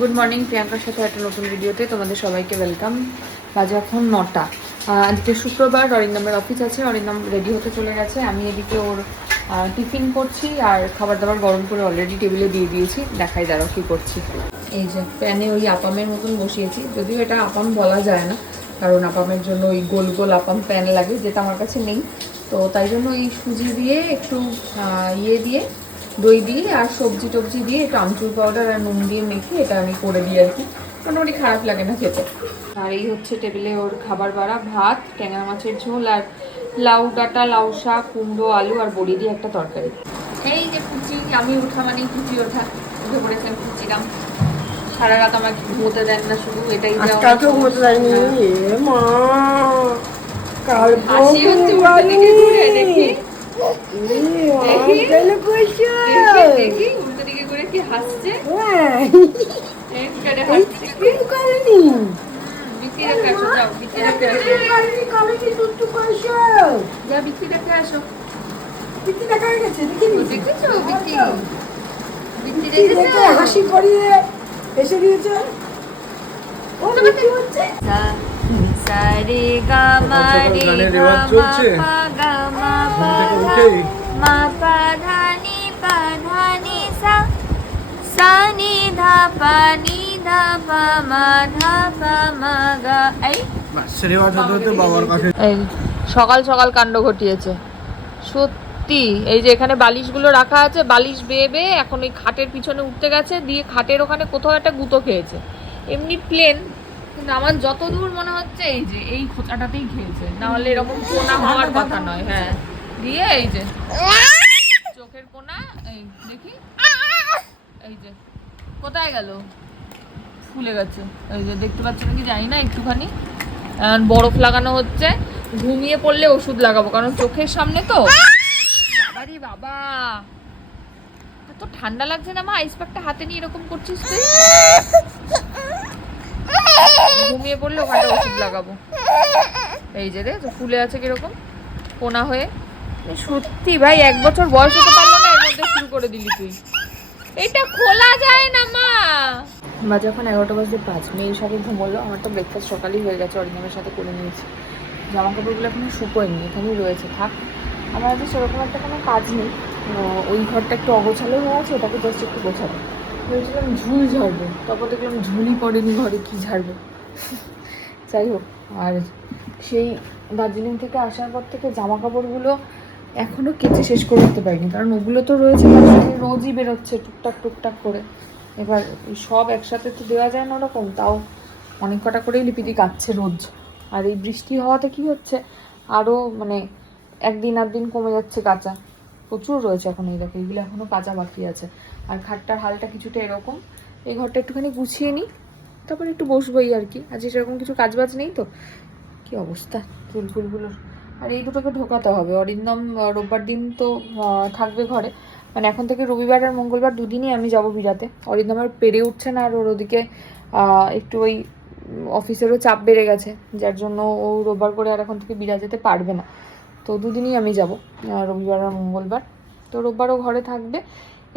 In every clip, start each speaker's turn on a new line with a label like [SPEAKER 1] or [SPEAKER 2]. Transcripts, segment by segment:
[SPEAKER 1] Good morning প্রিয়াঙ্কার সাথে একটা নতুন ভিডিওতে তোমাদের সবাইকে ওয়েলকাম বাজে এখন নটা। আজকে শুক্রবার, অরিন্দমের অফিস আছে, অরিন্দম রেডি হতে চলে গেছে। আমি এদিকে ওর টিফিন করছি আর খাবার দাবার গরম করে অলরেডি টেবিলে দিয়ে দিয়েছি। দেখাই দাঁড়াও কী করছি। এই যে প্যানে ওই আপামের মতন বসিয়েছি। যদিও এটা আপাম বলা যায় না, কারণ আপামের জন্য ওই গোল গোল আপাম প্যান লাগে, যেটা আমার কাছে নেই। তো তাই জন্য এই সুজি দিয়ে একটু ইয়ে দিয়ে দই দিয়ে আর সবজি টবজি দিয়ে একটু আমচুর পাউডার আর নুন দিয়ে মেখে এটা আমি করে দিই আর কি। মোটামুটি খারাপ লাগে না খেতে। আর এই হচ্ছে টেবিলে ওর খাবার বাড়া ভাত ট্যাংরা মাছের ঝোল আর লাউ ডাঁটা লাউ শাক কুমড়ো আলু আর বড়ি দিয়ে একটা তরকারি। এই যে কুচি আমি ওঠা মানেই কুচি ওঠা। উঠে পড়েছেন কুচিরাম। সারা রাত আমাকে ঘুমোতে দেন না শুধু এটাই যে আমার-
[SPEAKER 2] কালকে ঘুমোতে যায়নি মা কাল
[SPEAKER 1] হাসি হচ্ছে ঘুরে দেখি। উল্টো দিকে কি হাসছে। কি বিক্রি রেখে আসো বিক্রি যা রেখে আসো। দেখেছ বিক্রি বিক্রি রেখেছো
[SPEAKER 2] হাসি করিয়ে এসে দিয়েছে। ও হচ্ছে?
[SPEAKER 1] সারে গা মা রে গা মা গা মা পা ধা, মা পা ধা নি পা ধা নি সা সা নি ধা পা নি ধা পা মা ধা পা মা গা এই। এই সকাল সকাল কাণ্ড ঘটিয়েছে। সত্যি এই যে এখানে বালিশগুলো রাখা আছে বালিশ বেয়ে বেয়ে এখন ওই খাটের পিছনে উঠতে গেছে দিয়ে খাটের ওখানে কোথাও একটা গুঁতো খেয়েছে। এমনি প্লেন কিন্তু আমার যতদূর মনে হচ্ছে এই যে এই খোঁচাটাতেই খেয়েছে না হলে এরকম কোনা হওয়ার কথা নয় হ্যাঁ। দিয়ে এই যে চোখের কোনা এই দেখি। এই যে কোথায় গেল? ফুলে গেছে। এই যে দেখতে পাচ্ছ নাকি? জানি না একটুখানি। বরফ লাগানো হচ্ছে। ঘুমিয়ে পড়লে ওষুধ লাগাবো কারণ চোখের সামনে তো। বাবারি বাবা! এত ঠান্ডা লাগছে না মা? আইস প্যাকটা হাতে নিয়ে এরকম করছিস তুই? ঘুমিয়ে পড়লে ওখানে ওষুধ লাগাবো। এই যে তো ফুলে আছে কীরকম? কোনা হয়ে। সত্যি ভাই, এক বছর বয়স হতে পারল না, এর মধ্যে শুরু করে দিলি তুই। এটা খোলা যায় না, মা। বাজে এখন এগারোটা বাজে পাঁচ, মেয়ের সাথে ঘুমোলো, আমার তো ব্রেকফাস্ট সকালেই হয়ে গেছে অরিজিনামের সাথে করে নিয়েছি। জামা কাপড়গুলো এখনও শুকোয়নি, এখানেই রয়েছে, থাক। আমার আজকে সেরকম একটা কোনো কাজ নেই। ওই ঘরটা একটু অগোছালো হয়ে আছে, ওটাকে জাস্ট একটু গোছাবো। ভেবেছিলাম ঝুল ঝাড়বো, তারপর দেখলাম ঝুলই পড়েনি ঘরে, কী ঝাড়বো। যাই হোক, আর সেই দার্জিলিং থেকে আসার পর থেকে জামা কাপড়গুলো এখনও কেচে শেষ করে উঠতে পারিনি, কারণ ওগুলো তো রয়েছে রোজই বেরোচ্ছে টুকটাক টুকটাক করে। এবার সব একসাথে তো দেওয়া যায় না ওরকম, তাও অনেক কটা করেই লিপিদি কাচ্ছে রোজ। আর এই বৃষ্টি হওয়াতে কি হচ্ছে আরও মানে একদিন আর দিন কমে যাচ্ছে কাঁচা। প্রচুর রয়েছে এখন এই দেখো, এগুলো এখনও কাঁচা বাকি আছে। আর খাটটার হালটা কিছুটা এরকম। এই ঘরটা একটুখানি গুছিয়ে নিই তারপর একটু বসবোই আর কি। আজকে সেরকম কিছু কাজ বাজ নেই তো। কি অবস্থা? চুল ফুলগুলোর আর এই দুটোকে ঢোকাতে হবে। অরিন্দম রোববার দিন তো থাকবে ঘরে। মানে এখন থেকে রবিবার আর মঙ্গলবার দুদিনই আমি যাব বিরাতে। অরিন্দমের পেরে উঠছে না, আর ওর ওদিকে একটু ওই অফিসেরও চাপ বেড়ে গেছে। যার জন্য ও রোববার করে আর এখন থেকে বিরা যেতে পারবে না। তো দুদিনই আমি যাব রবিবার আর মঙ্গলবার। তো রোববারও ঘরে থাকবে।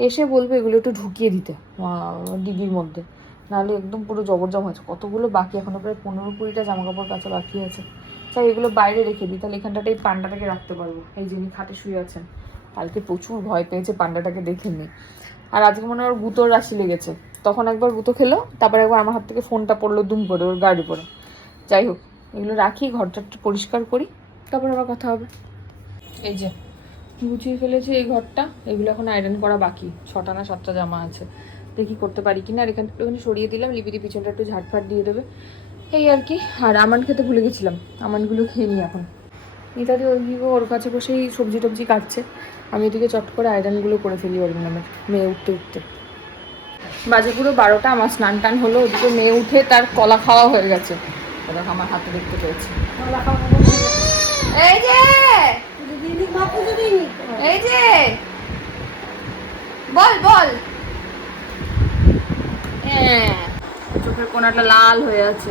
[SPEAKER 1] এসে বলবে এগুলো একটু ঢুকিয়ে দিতে ডিগির মধ্যে। নাহলে একদম পুরো জবরজম হয়েছে। কতগুলো বাকি? এখনও প্রায় পনেরো কুড়িটা জামা কাপড় কাচা বাকি আছে। তাই এগুলো বাইরে রেখে দিই, তাহলে এখানটাতে এই পান্ডাটাকে রাখতে পারব। এই যিনি খাটে শুয়ে আছেন, কালকে প্রচুর ভয় পেয়েছে পান্ডাটাকে দেখে নিয়ে। আর আজকে মনে হয় ওর গুঁতোর রাশি লেগেছে। তখন একবার গুঁতো খেলো, তারপর একবার আমার হাত থেকে ফোনটা পড়ল দুম করে ওর গাড়ি পরে যাই হোক, এগুলো রাখি ঘরটা পরিষ্কার করি, তারপর আবার কথা হবে। এই যে, গুছিয়ে ফেলেছি এই ঘরটা, এগুলো এখন আয়রন করা বাকি। ছটা না সাতটা জামা আছে। দেখি করতে পারি কিনা আর এখানটা একটুখানি সরিয়ে দিলাম লিপিদি পিছনটা একটু ঝাটফাট দিয়ে দেবে। এই আর কি আর আমান খেতে ভুলে গেছিলাম আমানগুলো খেয়ে নিই এখন। ইত্যাদি ওই দিকে ওর কাছে বসেই সবজি টবজি কাটছে। আমি ওদিকে চট করে আয়রনগুলো করে ফেলি ওর নামে মেয়ে উঠতে উঠতে। বাজে পুরো বারোটা আমার স্নান টান হলো ওদিকে মেয়ে উঠে তার কলা খাওয়া হয়ে গেছে। ওরা আমার হাতে দেখতে পেয়েছি। এই যে! এই যে! বল বল। হ্যাঁ। চোখের কোনাটা লাল হয়ে আছে।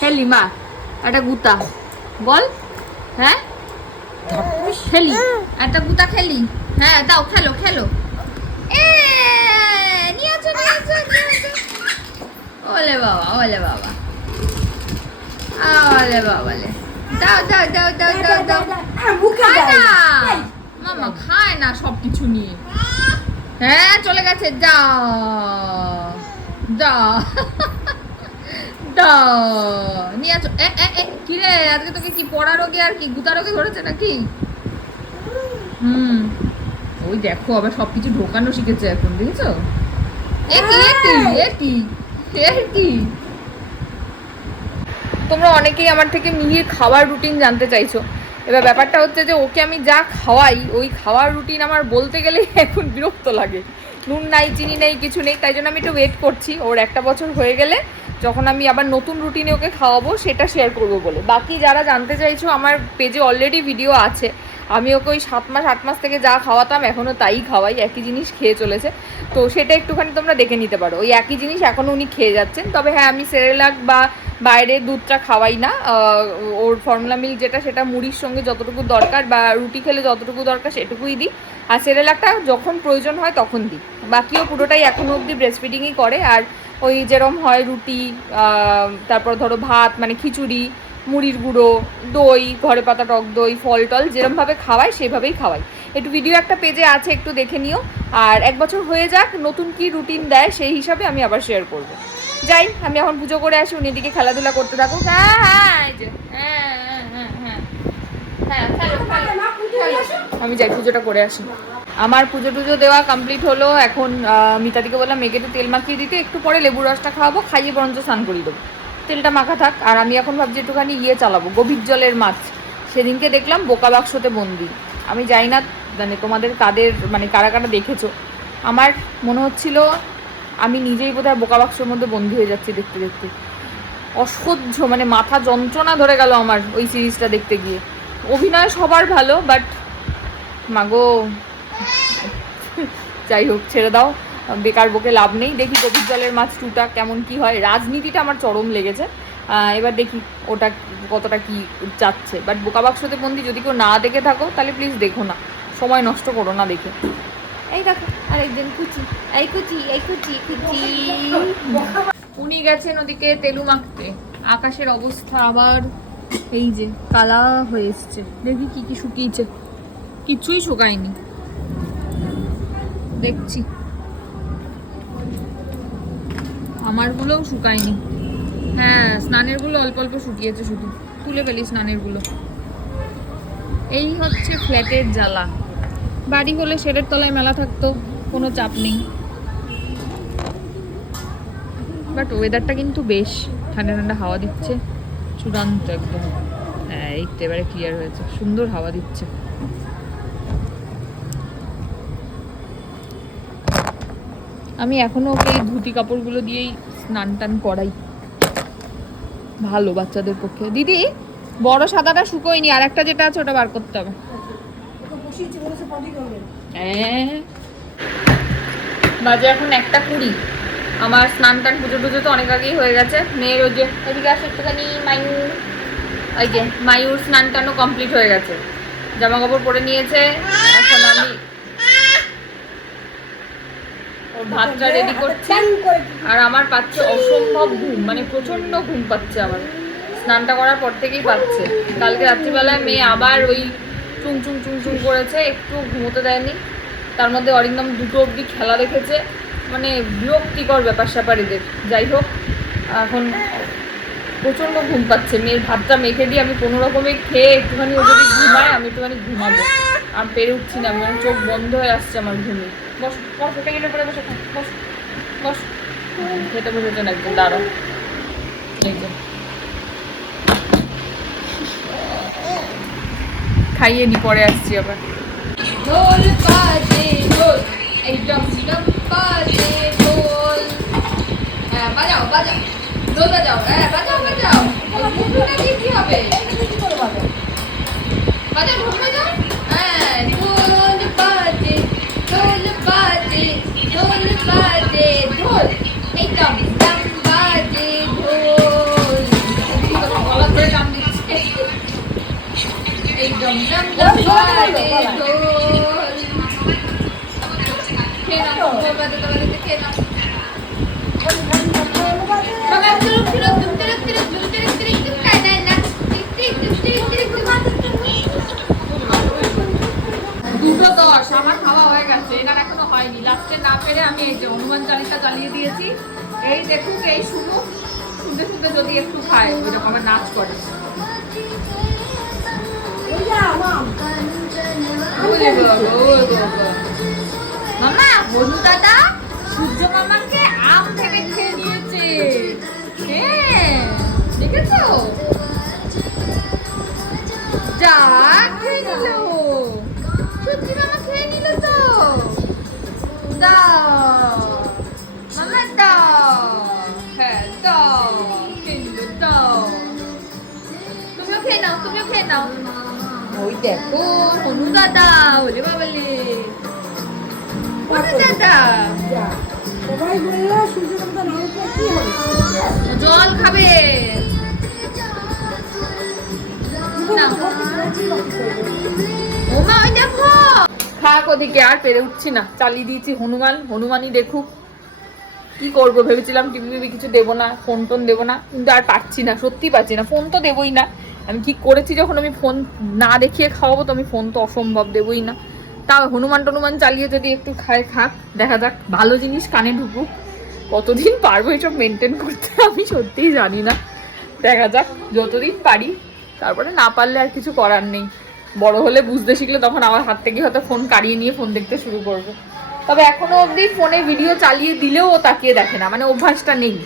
[SPEAKER 1] খেলি মা একটা গুতা। বল। হ্যাঁ? খেলি। একটা গুতা খেলি। হ্যাঁ দাও খেলো খেলো। এ, নিয়েছো ওলে বাবা ওলে বাবা। ওলে বাবা লে। দাও দাও দাও দাও দাও দাও। খায় না
[SPEAKER 2] না।
[SPEAKER 1] মামা খায় না সব কিছু নিয়ে। হ্যাঁ চলে গেছে। যাও দাও। নিয়ে আজকে তোকে কি পড়া রোগে আর কি গুতা রোগে ধরেছে নাকি? হুম। ওই দেখো, আবার সবকিছু ঢোকানো শিখেছে এখন, দেখেছ? এ কি তোমরা অনেকেই আমার থেকে মিহির খাবার রুটিন জানতে চাইছো। এবার ব্যাপারটা হচ্ছে যে ওকে আমি যা খাওয়াই, ওই খাওয়ার রুটিন আমার বলতে গেলে এখন বিরক্ত লাগে। নুন নাই, চিনি নেই, কিছু নেই, তাই জন্য আমি একটু ওয়েট করছি। ওর একটা বছর হয়ে গেলে যখন আমি আবার নতুন রুটিনে ওকে খাওয়াবো, সেটা শেয়ার করব বলে। বাকি যারা জানতে চাইছো, আমার পেজে অলরেডি ভিডিও আছে। আমি ওকে ওই সাত মাস, আট মাস থেকে যা খাওয়াতাম এখনও তাই খাওয়াই, একই জিনিস খেয়ে চলেছে। তো সেটা একটুখানি তোমরা দেখে নিতে পারো। ওই একই জিনিস এখনও উনি খেয়ে যাচ্ছেন। তবে হ্যাঁ আমি সেরেলাক বা বাইরে দুধটা খাওয়াই না। ওর ফর্মুলা মিল্ক যেটা, সেটা মুড়ির সঙ্গে যতটুকু দরকার বা রুটি খেলে যতটুকু দরকার সেটুকুই দিই। আর সেরেলাকটা যখন প্রয়োজন হয়, তখন দিই। বাকিও পুরোটাই এখনও অবধি ব্রেস্ট ফিডিংই করে। আর ওই যেরম হয় রুটি তারপর ধরো ভাত মানে খিচুড়ি মুড়ির গুঁড়ো দই ঘরে পাতা টক দই ফল টল যেরমভাবে খাওয়াই সেভাবেই খাওয়াই। একটু ভিডিও একটা পেজে আছে একটু দেখে নিও। আর এক বছর হয়ে যাক নতুন কি রুটিন দেয় সেই হিসাবে আমি আবার শেয়ার করব। যাই আমি এখন পুজো করে আসি উনি এদিকে খেলাধুলা করতে থাকুক। হ্যাঁ হ্যাঁ হ্যাঁ হ্যাঁ হ্যাঁ হ্যাঁ।
[SPEAKER 2] পুজো
[SPEAKER 1] খেলো।
[SPEAKER 2] আসো।
[SPEAKER 1] আমি যাই পুজোটা করে আসি। আমার পুজো টুজো দেওয়া কমপ্লিট হলো, এখন মিতাদিকে বললাম মেঘেতে তেল মাখিয়ে দিতে, একটু পরে লেবুর রসটা খাওয়াবো, খাইয়ে বরঞ্চ স্নান করিয়ে দেবো। তেলটা মাখা থাক, আর আমি এখন ভাবছি একটুখানি ইয়ে চালাবো, গভীর জলের মাছ। সেদিনকে দেখলাম বোকা বাক্সতে বন্দি। আমি যাই না মানে তোমাদের কাদের মানে কারা কারা দেখেছ? আমার মনে হচ্ছিল আমি নিজেই বোধহয় বোকা বাক্সের মধ্যে বন্দি হয়ে যাচ্ছি দেখতে দেখতে। অসহ্য মানে মাথা যন্ত্রণা ধরে গেল আমার ওই সিরিজটা দেখতে গিয়ে। অভিনয় সবার ভালো বাট মাগো যাই হোক, ছেড়ে দাও। বেকার বকে লাভ নেই। দেখি গভীর জলের মাছ টুটা কেমন কি হয়। রাজনীতিটা আমার চরম লেগেছে। এবার দেখি ওটা কতটা কি যাচ্ছে বাট বোকা বাক্সতে বন্দি যদি কেউ না দেখে থাকো, তাহলে প্লিজ দেখো না। সময় নষ্ট করো না দেখে। এই দেখো, আরেকজন কুচি। এই কুচি এই কুচি কুচি। উনি গেছেন ওদিকে তেলু মাখতে। আকাশের অবস্থা আবার এই যে, কালা হয়ে এসছে। দেখি কি কি শুকিয়েছে। কিছুই শুকায়নি। দেখছি। আমারগুলোও শুকায়নি। হ্যাঁ স্নানেরগুলো অল্প অল্প শুকিয়েছে শুধু। তুলে ফেলি স্নানেরগুলো এই হচ্ছে ফ্ল্যাটের জ্বালা। বাড়ি হলে শেডের তলায় মেলা থাকতো, কোনো চাপ নেই। বাট ওয়েদারটা কিন্তু বেশ। ঠান্ডা ঠান্ডা হাওয়া দিচ্ছে। চূড়ান্ত একদম। হ্যাঁ এই তো এবারে ক্লিয়ার হয়েছে। সুন্দর হাওয়া দিচ্ছে। আমি এখনও ওকে এই ধুতি কাপড়গুলো দিয়েই স্নান টান করাই। ভালো বাচ্চাদের পক্ষে। দিদি, বড় সাদাটা শুকোয়নি আর একটা যেটা আছে ওটা বার করতে হবে। হ্যাঁ। বাজে এখন একটা কুড়ি। আমার স্নান টান পুজো টুজো তো অনেক আগেই হয়ে গেছে। মেয়ের ওই যে এদিকে আসে একটুখানি মায়ুর ওই যে মায়ুর স্নান টানও কমপ্লিট হয়ে গেছে। জামা কাপড় পরে নিয়েছে। এখন আমি ভাতটা রেডি করছি। আর আমার পাচ্ছে অসম্ভব ঘুম মানে প্রচণ্ড ঘুম পাচ্ছে আমার। স্নানটা করার পর থেকেই পাচ্ছে। কালকে রাত্রিবেলায় মেয়ে আবার ওই চুং চুং চুং চুং করেছে, একটু ঘুমোতে দেয়নি। তার মধ্যে অরিন্দম দুটো অবধি খেলা দেখেছে। মানে বিরক্তিকর ব্যাপার স্যাপার এদের। যাই হোক, এখন প্রচণ্ড ঘুম পাচ্ছে। মেয়ের ভাতটা মেখে দিয়ে আমি কোনো রকমে খেয়ে একটুখানি ও যদি ঘুমায়, আমি একটুখানি ঘুমাবো। আর পেরে উঠছি না মানে চোখ বন্ধ হয়ে আসছে আমার ঘুমে। বস বস উঠে গেলে পরে বসে বস বস। খেতে বসেছেন একদম দাঁড়ো যে। খাইয়ে নি, পরে আসছি আবার। ঢোল বাজে, ঢোল। একদম ডম বাজে, ঢোল। হ্যাঁ বাজাও বাজাও। ঢোল বাজাও হ্যাঁ বাজাও বাজাও। মুখটা কি হবে
[SPEAKER 2] কি পাবে
[SPEAKER 1] বাজাও বাজাও দুটো দশ, আমার খাওয়া হয়ে গেছে। এটা এখনও হয়নি।
[SPEAKER 2] লাস্টে না পেরে আমি
[SPEAKER 1] এই যে অনুমান চালিকা জ্বালিয়ে দিয়েছি। এই দেখুক, এই শুনুক শুনতে শুনতে যদি একটু খায়, ওই রকম নাচ করে।
[SPEAKER 2] ওই যা মাম
[SPEAKER 1] ওরে বাবা, ওরে বাবা। মামা বনু দাদা সূর্য মামাকে আম থেকে খেয়ে নিয়েছে হ্যাঁ দেখেছ যা খেয়ে নিল সূর্য মামা খেয়ে নিল তো দাও মামা দাও হ্যাঁ ওই দেখো হনু দাদা ওলে বাবালে হনু দাদা
[SPEAKER 2] যা সবাই বলল সূর্যকান্ত না উঠলে কি হবে?
[SPEAKER 1] জল খাবে। ওমা ওই দেখো। খাক ওদিকে আর পেরে উঠছি না। চালিয়ে দিয়েছি হনুমান। হনুমানই দেখুক। কি করব? ভেবেছিলাম টিভি কিছু দেবো না ফোন টোন দেবো না। কিন্তু আর পাচ্ছি না সত্যি পাচ্ছি না। ফোন তো দেবোই না। আমি কি করেছি যখন আমি ফোন না দেখিয়ে খাওয়াবো তো আমি ফোন তো অসম্ভব দেবোই না। তা হনুমান টনুমান চালিয়ে যদি একটু খায় খাক দেখা যাক, ভালো জিনিস কানে ঢুকুক। কতদিন পারব এসব মেনটেন করতে আমি সত্যিই জানি না। দেখা যাক, যতদিন পারি, তারপরে না পারলে আর কিছু করার নেই। বড় হলে বুঝতে শিখলে তখন আমার হাত থেকে হয়তো ফোন কাড়িয়ে নিয়ে ফোন দেখতে শুরু করব। তবে এখনও অবধি ফোনে ভিডিও চালিয়ে দিলেও ও তাকিয়ে দেখে না মানে অভ্যাসটা নেই।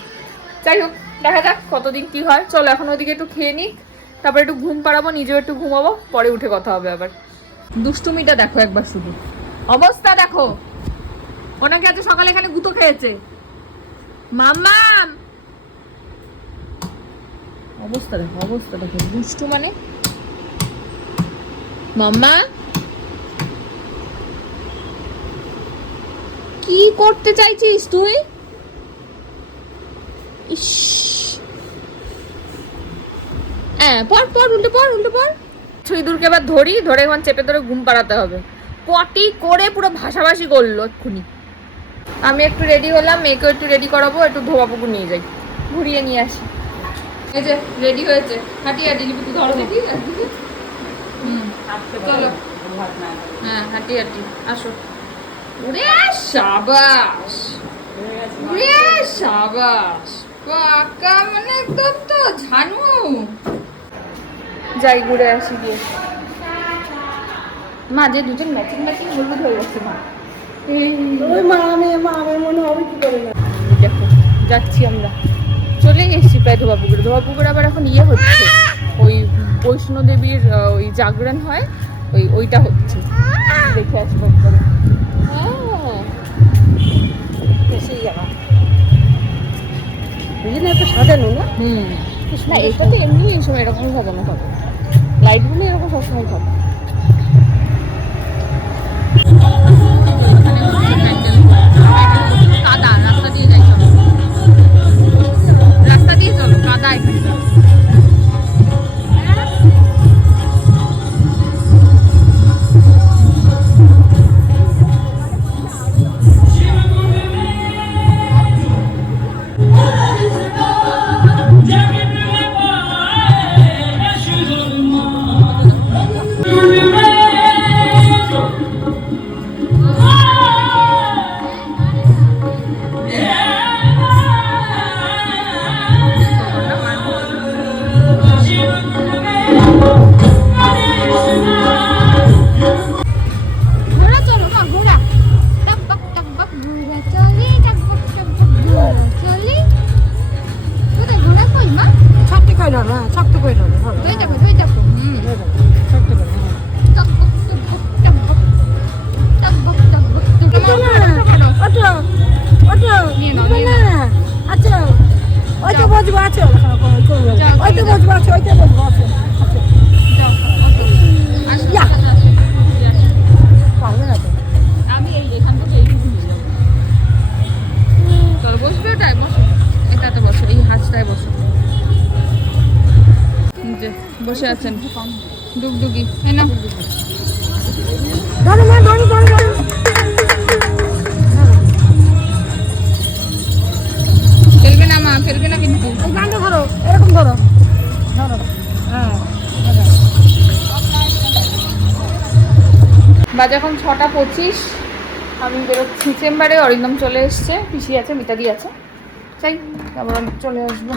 [SPEAKER 1] যাই হোক, দেখা যাক কতদিন কি হয়। চলো এখন ওদিকে একটু খেয়ে নিক। তারপর একটু ঘুম পাড়াবো নিজেও একটু ঘুমাবো পরে উঠে কথা হবে আবার। দুষ্টুমিটা দেখো একবার শুধু। অবস্থা দেখো। ওনাকে এত সকালে এখানে গুঁতো খেয়েছে। মাম্মাম অবস্থা দেখো অবস্থা দেখো। দুষ্টু মানে? মাম্মা! কি করতে চাইছিস তুই? ইস! হ্যাঁ পর পর উল্টে পর উল্টে পর। ছুইদুরকে এবার ধরি ধরে এখন চেপে ধরে ঘুম পাড়াতে হবে। পটি করে পুরো ভাসাভাসি করল এক্ষুনি। আমি একটু রেডি হলাম মেয়েকেও একটু রেডি করাবো একটু ধোয়া পুকুর নিয়ে যাই। ঘুরিয়ে নিয়ে আসি। এই যে রেডি হয়েছে। হাঁটি হাঁটি লিপি ধরো। দেখি চলো। হ্যাঁ হাঁটি হাঁটি। আসো। ওরে সাবাস। ওরে সাবাস। পাকা মানে একদম তো ঝানু। যাই ঘুরে আসি গিয়ে। মা যে দুজন ম্যাচিং ম্যাচিং হলুদ হয়ে গেছে মা।
[SPEAKER 2] ওই মামে মামে মনে হবে কি করে না।
[SPEAKER 1] দেখো যাচ্ছি আমরা। চলে এসেছি প্রায় ধোবা পুকুরে ধোবা পুকুরে আবার এখন ইয়ে হচ্ছে। ওই বৈষ্ণোদেবীর ওই জাগরণ হয় ওই ওইটা হচ্ছে। দেখে আসব। হ্যাঁ,
[SPEAKER 2] এসেই যাবা বুঝলি না এত সাজানো না?
[SPEAKER 1] হুম। না এটা তো এমনি এই সময় এরকম সাজানো থাকে লাইটগুলো এরকম সবসময় থাকে কাদা রাস্তা দিয়ে যাই চলো। রাস্তা দিয়ে চলো কাদা এখানে। বসে আছেন। ডুগডুগি এই না? ফেলবে না মা ফেলবে না কিন্তু।
[SPEAKER 2] ধরো এরকম ধরো। ধরো হ্যাঁ
[SPEAKER 1] বাজে এখন ছটা পঁচিশ। আমি বেরোচ্ছি চেম্বারে অরিন্দম চলে এসছে। পিসি আছে মিতাদি আছে। চাই তারপর আমি চলে আসব।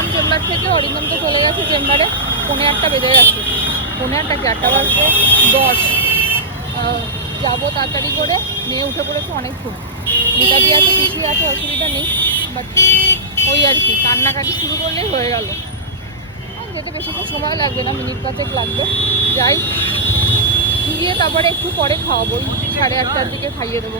[SPEAKER 1] বেরোলাম চেম্বার থেকে অরিন্দম তো চলে গেছে চেম্বারে। পৌনে আটটা বেজে গেছে। পৌনে আটটা আটটা বাজতে দশ। যাব তাড়াতাড়ি করে। মেয়ে উঠে পড়েছে অনেকক্ষণ। মিতাদি আছে, পিসি আছে, অসুবিধা নেই। বাট ওই আর কি, কান্নাকাটি শুরু করলেই হয়ে গেল। যেতে বেশিক্ষণ সময় লাগবে না, মিনিট পাঁচেক লাগবে। যাই, গিয়ে তারপরে একটু পরে খাওয়াবো। সাড়ে আটটার দিকে খাইয়ে দেবো।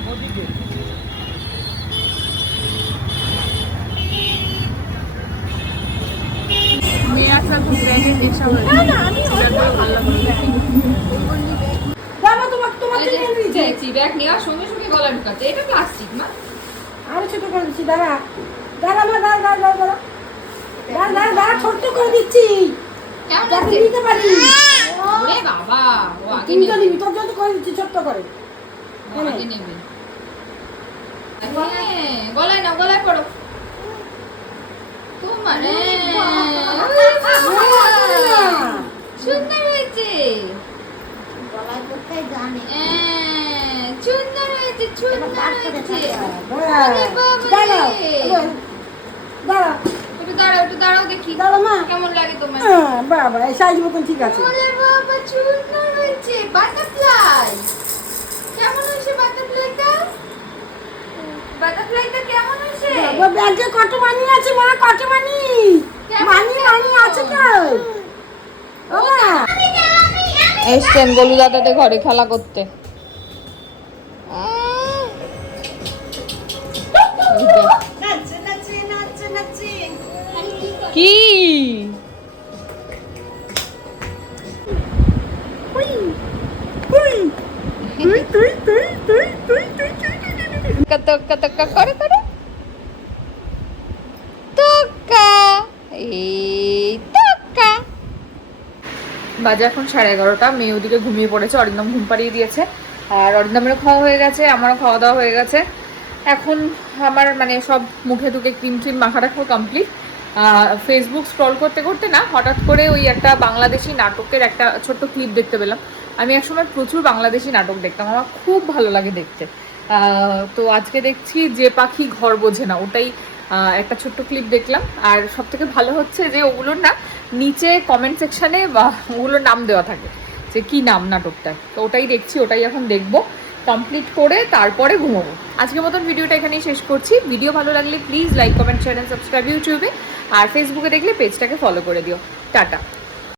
[SPEAKER 2] আরও ছোট করে দিচ্ছি দাঁড়া। দাঁড়া মা দাঁড়া দাঁড়া দাঁড়া। দাঁড়া দাঁড়া দাঁড়া ছোট্ট করে দিচ্ছি। যাতে নিতে পারি।
[SPEAKER 1] বাবা ও আগে
[SPEAKER 2] তুমি তো
[SPEAKER 1] নেবে।
[SPEAKER 2] নিবি তোর জন্য করে দিচ্ছি ছোট্ট করে।
[SPEAKER 1] ও আগে নেবে। হ্যাঁ, গলায় না গলায় পড়ো। তোমার। সুন্দর হয়েছে।
[SPEAKER 3] গলায় করতে জানে
[SPEAKER 1] সুন্দর হয়েছে সুন্দর হয়েছে।
[SPEAKER 2] দাঁড়া
[SPEAKER 1] আরে বাবা
[SPEAKER 2] দাঁড়া
[SPEAKER 1] রে।
[SPEAKER 2] দাঁড়া
[SPEAKER 1] একটু দাঁড়াও একটু দাঁড়াও দেখি।
[SPEAKER 2] দাঁড়া মা।
[SPEAKER 1] কেমন লাগে তোমার?
[SPEAKER 2] হ্যাঁ, বাবা এই সাইজ মতন ঠিক আছে।
[SPEAKER 1] ওরে বাবা সুন্দর হয়েছে। বাটারফ্লাই। কেমন হয়েছে বাটারফ্লাইটা কেমন হয়েছে?
[SPEAKER 2] বাবা ব্যাগে কত মানি আছে মা কত মানি? মানি মানি
[SPEAKER 1] কেমন?
[SPEAKER 2] আছে তো বাবা।
[SPEAKER 1] এসছেন গোলু দাদাতে ঘরে খেলা করতে। সাড়ে এগারোটা। মেয়ে ওদিকে ঘুমিয়ে পড়েছে, অরিন্দম ঘুম পাড়িয়ে দিয়েছে। আর অরিন্দমেরও খাওয়া হয়ে গেছে, আমারও খাওয়া দাওয়া হয়ে গেছে। এখন আমার মানে সব মুখে টুকে ক্রিম ক্রিম মাখা রাখা কমপ্লিট ফেসবুক স্ক্রল করতে করতে না, হঠাৎ করে ওই একটা বাংলাদেশি নাটকের একটা ছোট্ট ক্লিপ দেখতে পেলাম। আমি একসময় প্রচুর বাংলাদেশি নাটক দেখতাম, আমার খুব ভালো লাগে দেখতে। তো আজকে দেখছি যে পাখি ঘর বোঝে না, ওটাই একটা ছোট্ট ক্লিপ দেখলাম। আর সব থেকে ভালো হচ্ছে যে ওগুলোর না নিচে কমেন্ট সেকশানে ওগুলোর নাম দেওয়া থাকে। যে কি নাম নাটকটা তো ওটাই দেখছি, ওটাই এখন দেখব। কমপ্লিট করে তারপরে ঘুমোবো। আজকের মতন ভিডিওটা এখানেই শেষ করছি। ভিডিও ভালো লাগলে please like comment share and subscribe ইউটিউবে। আর ফেসবুকে দেখলে পেজটাকে ফলো করে দিও। টাটা।